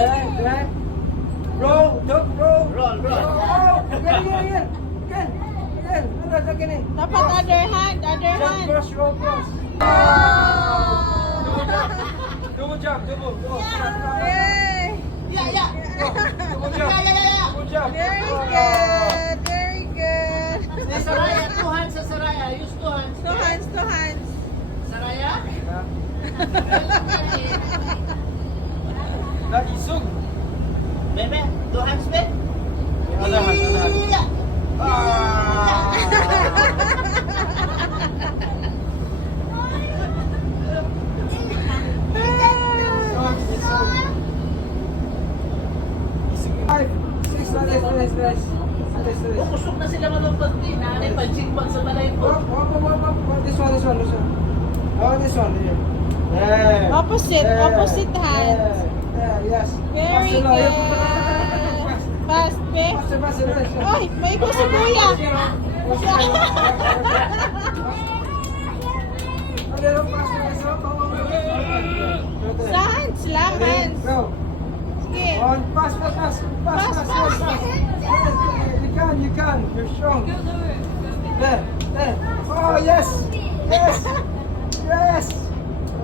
There. Roll. Don't roll. Roll. Oh, again. Again. Dapat other hand. Jump cross, roll cross. Double jump. Yay! Double jump. Double jump. Very good. Very good. Saraya, 2 hands sa Saraya. Use 2 hands. Two hands. Saraya? That isog. Bebe, 2 hands, be? Other hand. Nice. Pukusok na sila manumpagti. Nanay, pagsingpag sa balay ko. This one. Oh, this one here. Yeah. Opposite hands. Yeah, yes. Very good. Fast, be. Faster. Ay, may ko si Kuya. Sa hands lang, hands. Go. Sige. On, pass. You can. You're strong. There. Oh, yes.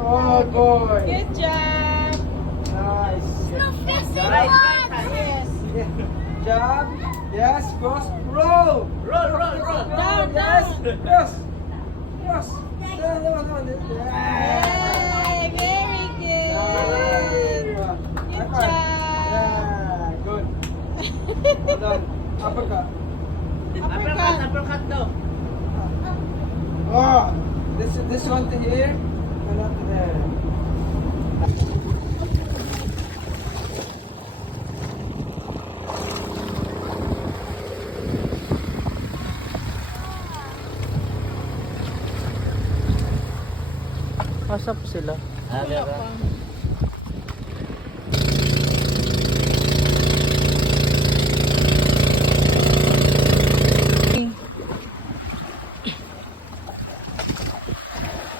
Oh, boy. Good job. Nice. Right hand. Yes. Yeah. Jump. Yes. Cross. Roll. Roll. Down. Yes. Yeah. Yay, very good. Good job. Yeah, good. Well done. Uppercut. Uppercut daw. Oh, this one to here, and up to there. Pasap sila.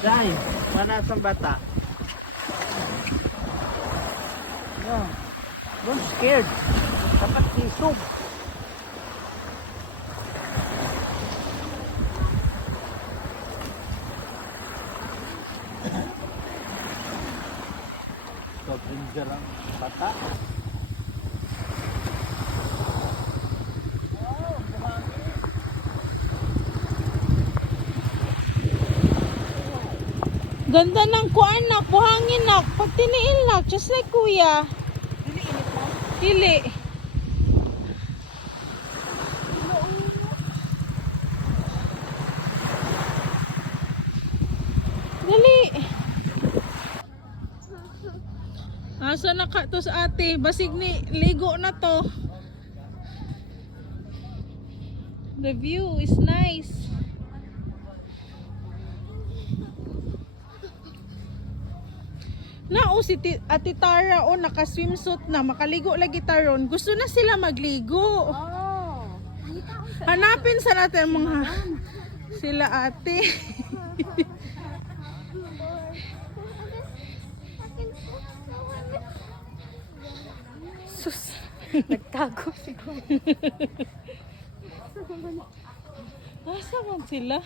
Dai, mana sang bata? No. Don't scared. Dapat isog. Danger ang bata. Ganda ng kuan nak, buhangin nak. Pag tiniil nak, just like Kuya. Dili. Dali. Asa na ka to sa ate? Basig ni ligo na to. The view is nice. Na si Ate Tara naka-swimsuit na, makaligo lagi taron. Gusto na sila magligo. Hanapin sa natin mga sila ate. Sus, nagtago siguro. Asa man sila?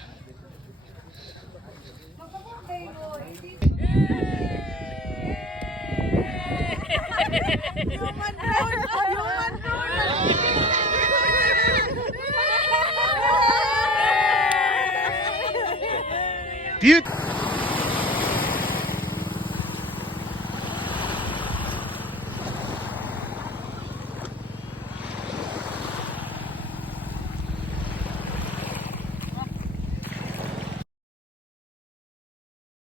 Beauty.